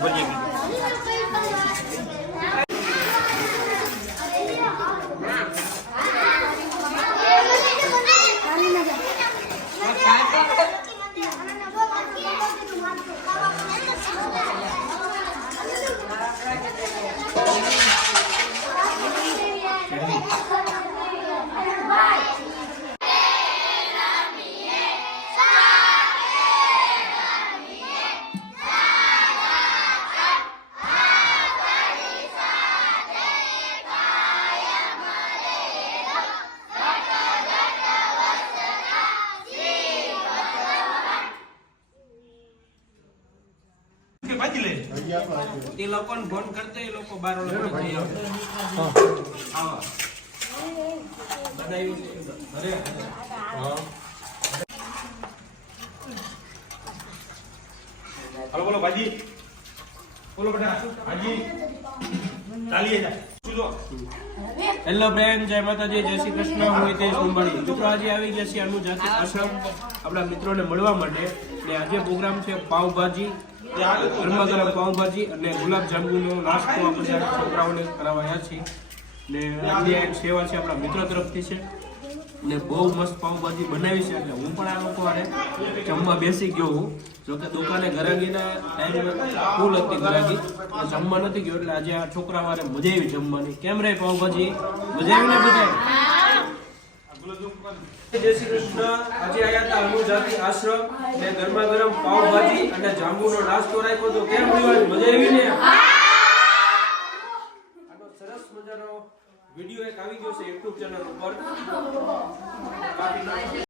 我也没 એ લોકોને ફોન કરતા એ લોકો બાર લોકો જઈ આવે આવા બનાવ્યું છે ઘરે હાલો બોલો ભાજી. બોલો બેટા. ભાજી ચાલીએ જા. હેલો ફ્રેન્ડ જય માતાજી. જય શ્રી કૃષ્ણ. હું તે કુંભાણી. મિત્રો આજે આવી ગયા છે અનુ જાતિ આશ્રમ. આપણા મિત્રોને મળવા માટે. ને આજે પ્રોગ્રામ છે પાવભાજી. ગરમા ગરમ પાવભાજી અને ગુલાબ જાંબુનો નાસ્તો આપણે છોકરાઓને કરાવાયા છીએ. ને આજે એક સેવા છે આપણા મિત્રો તરફથી છે. ને બહુ મસ્ત પાઉંભાજી બનાવી છે એટલે હું પણ આ લોકો આને જમવા બેસી ગયો હું. જોકે દુકાને ગરાગીના ટાઈમ ફૂલ હતી ગરાગી જમવા નથી ગયો એટલે આજે આ છોકરા મજા આવી જમવાની. કેમ રે પાવભાજી મજા આવી ને બધા જય આશ્રમ. ને ગરમા ગરમ પાવભાજી અને જાંબુનો નાસ્તો રાખ્યો તો કેમ મજા આવી ને? આનો સરસ મજાનો વીડિયો એક આવી ગયો છે યુટ્યુબ ચેનલ ઉપર.